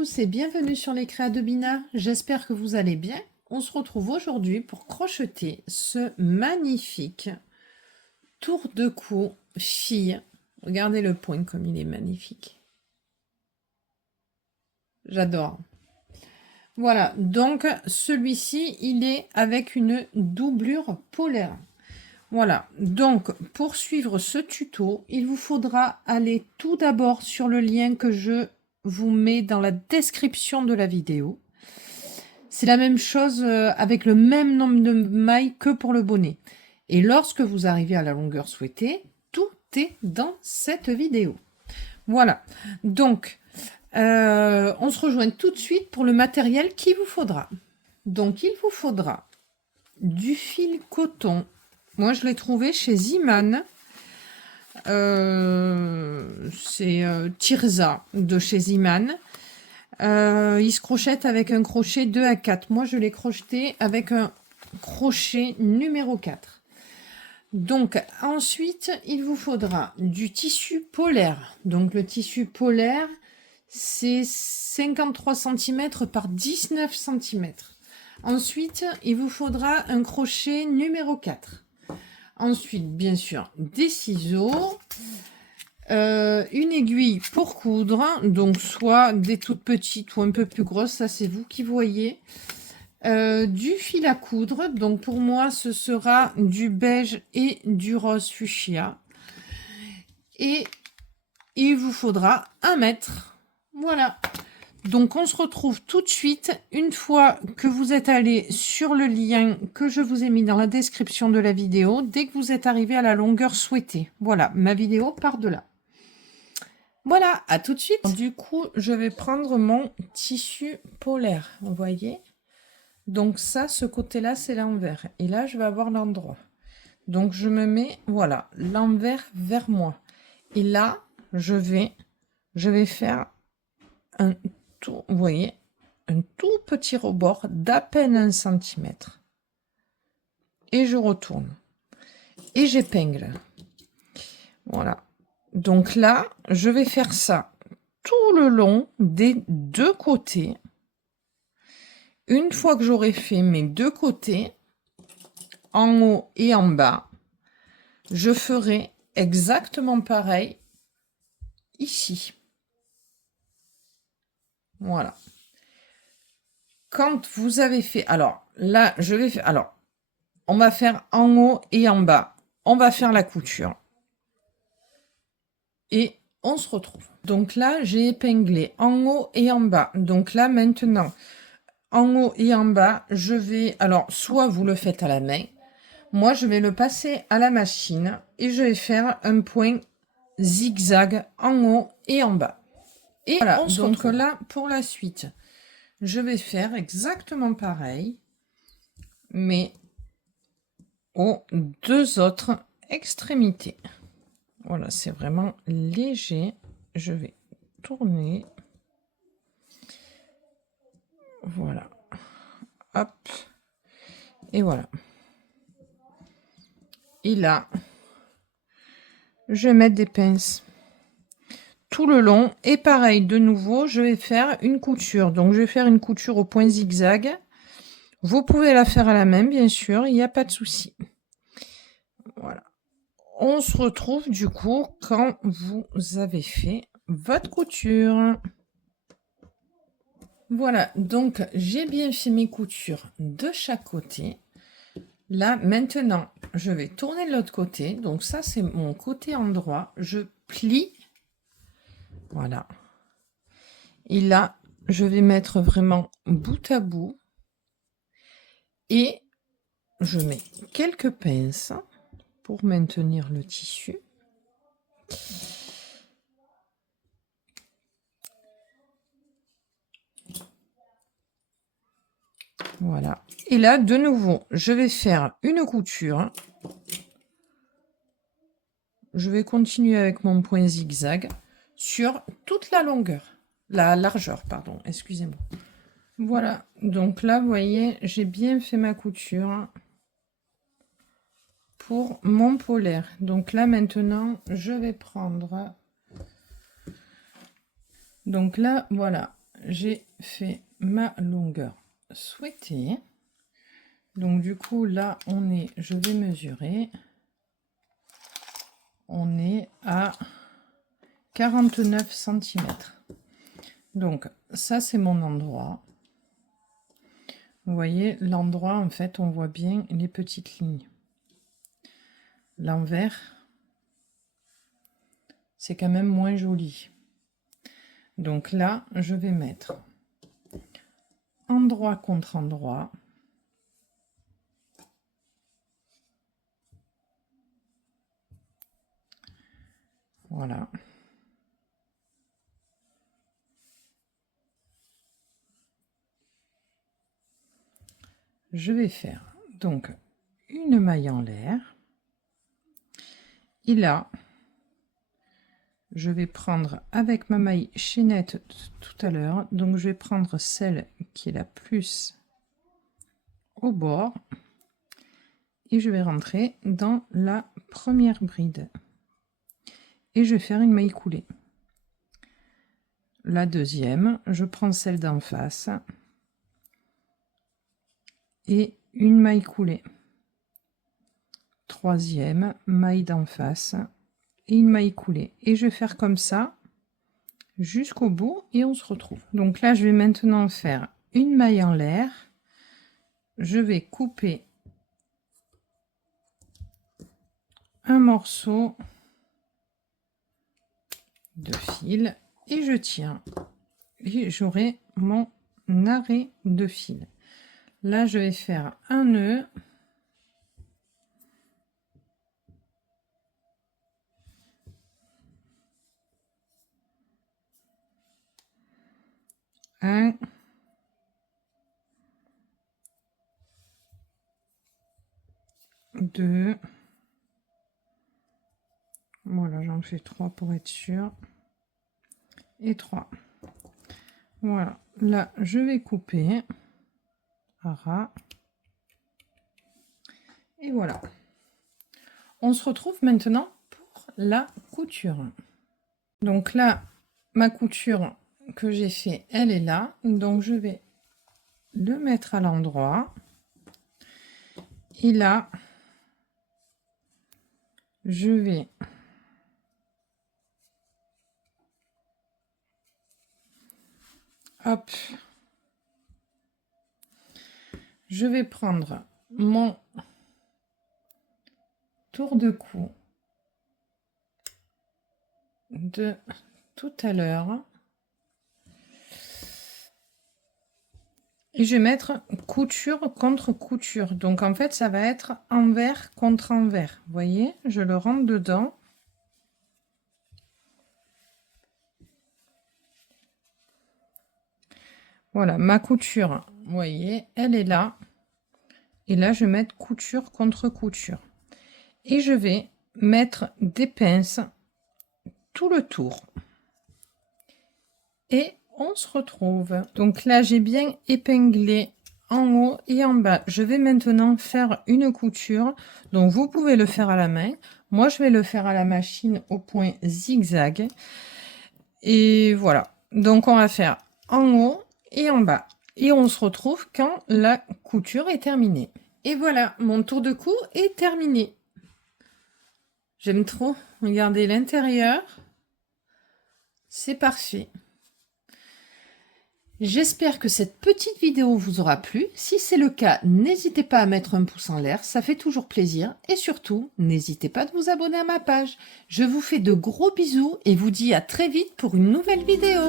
tous et bienvenue sur les Créas de Bina, j'espère que vous allez bien. On se retrouve aujourd'hui pour crocheter ce magnifique tour de cou fille. Regardez le point comme il est magnifique. J'adore. Voilà, donc celui-ci, il est avec une doublure polaire. Voilà, donc pour suivre ce tuto, il vous faudra aller tout d'abord sur le lien que je vous mets dans la description de la vidéo. C'est la même chose avec le même nombre de mailles que pour le bonnet. Et lorsque vous arrivez à la longueur souhaitée, tout est dans cette vidéo. Voilà, donc on se rejoint tout de suite pour le matériel qu'il vous faudra. Donc il vous faudra du fil coton. Moi je l'ai trouvé chez Ziman. C'est Tirza de chez Ziman. Il se crochette avec un crochet 2 à 4. Moi, je l'ai crocheté avec un crochet numéro 4. Donc, ensuite, il vous faudra du tissu polaire. Donc, le tissu polaire, c'est 53 cm par 19 cm. Ensuite, il vous faudra un crochet numéro 4. Ensuite, bien sûr, des ciseaux. Une aiguille pour coudre, donc soit des toutes petites ou un peu plus grosses, ça c'est vous qui voyez. Du fil à coudre, donc pour moi ce sera du beige et du rose fuchsia. Et il vous faudra 1 mètre. Voilà. Donc on se retrouve tout de suite une fois que vous êtes allé sur le lien que je vous ai mis dans la description de la vidéo, dès que vous êtes arrivé à la longueur souhaitée. Voilà, ma vidéo part de là. Voilà, à tout de suite. Du coup, je vais prendre mon tissu polaire, vous voyez. Donc ça, ce côté-là, c'est l'envers. Et là, je vais avoir l'endroit. Donc je me mets, voilà, l'envers vers moi. Et là, je vais faire un tout, vous voyez, un tout petit rebord d'à peine 1 cm. Et je retourne. Et j'épingle. Voilà. Donc là, je vais faire ça tout le long des deux côtés. Une fois que j'aurai fait mes deux côtés, en haut et en bas, je ferai exactement pareil ici. Voilà. Quand vous avez fait, alors là, je vais faire, alors, on va faire en haut et en bas. On va faire la couture. Et on se retrouve. Donc là, j'ai épinglé en haut et en bas. Donc là, maintenant, en haut et en bas, je vais, alors, soit vous le faites à la main. Moi, je vais le passer à la machine et je vais faire un point zigzag en haut et en bas. Et voilà, donc là, pour la suite, je vais faire exactement pareil, mais aux deux autres extrémités. Voilà, c'est vraiment léger. Je vais tourner. Voilà. Hop. Et voilà. Et là, je vais mettre des pinces tout le long. Et pareil, de nouveau, je vais faire une couture. Donc, je vais faire une couture au point zigzag. Vous pouvez la faire à la main, bien sûr. Il n'y a pas de souci. Voilà. On se retrouve du coup quand vous avez fait votre couture. Voilà, donc j'ai bien fait mes coutures de chaque côté. Là, maintenant, je vais tourner de l'autre côté. Donc ça, c'est mon côté endroit. Je plie. Voilà. Et là, je vais mettre vraiment bout à bout. Et je mets quelques pinces pour maintenir le tissu. Voilà. Et là, de nouveau, je vais faire une couture. Je vais continuer avec mon point zigzag sur toute la longueur. La largeur, pardon, excusez-moi. Voilà. Donc là, vous voyez, j'ai bien fait ma couture pour mon polaire. Donc là, maintenant, je vais prendre... Donc là, voilà. j'ai fait ma longueur souhaitée. Donc du coup là je vais mesurer, on est à 49 cm. Donc ça c'est mon endroit. Vous voyez l'endroit, en fait on voit bien les petites lignes. L'envers, c'est quand même moins joli. Donc là je vais mettre endroit contre endroit. Voilà. Je vais faire donc une maille en l'air. Et là, je vais prendre avec ma maille chaînette tout à l'heure, donc je vais prendre celle qui est la plus au bord et je vais rentrer dans la première bride. Et je vais faire une maille coulée. La deuxième, je prends celle d'en face et une maille coulée. Troisième, maille d'en face et une maille coulée. Et je vais faire comme ça jusqu'au bout et on se retrouve. Donc là, je vais maintenant faire une maille en l'air. Je vais couper un morceau de fil et je tiens et j'aurai mon arrêt de fil. Là je vais faire un nœud, un, deux, voilà, j'en fais 3 pour être sûr, et 3. Voilà, là je vais couper à ras et voilà. On se retrouve maintenant pour la couture. Donc là ma couture que j'ai fait, elle est là, donc je vais le mettre à l'endroit et là je vais hop, je vais prendre mon tour de cou de tout à l'heure et je vais mettre couture contre couture. Donc en fait ça va être envers contre envers. Vous voyez, je le rentre dedans. Voilà, ma couture, vous voyez, elle est là. Et là, je vais mettre couture contre couture. Et je vais mettre des pinces tout le tour. Et on se retrouve. Donc là, j'ai bien épinglé en haut et en bas. Je vais maintenant faire une couture. Donc vous pouvez le faire à la main. Moi, je vais le faire à la machine au point zigzag. Et voilà. Donc on va faire en haut et en bas. Et on se retrouve quand la couture est terminée. Et voilà, mon tour de cou est terminé. J'aime trop. Regardez l'intérieur. C'est parfait. J'espère que cette petite vidéo vous aura plu. Si c'est le cas, n'hésitez pas à mettre un pouce en l'air, ça fait toujours plaisir. Et surtout, n'hésitez pas à vous abonner à ma page. Je vous fais de gros bisous et vous dis à très vite pour une nouvelle vidéo.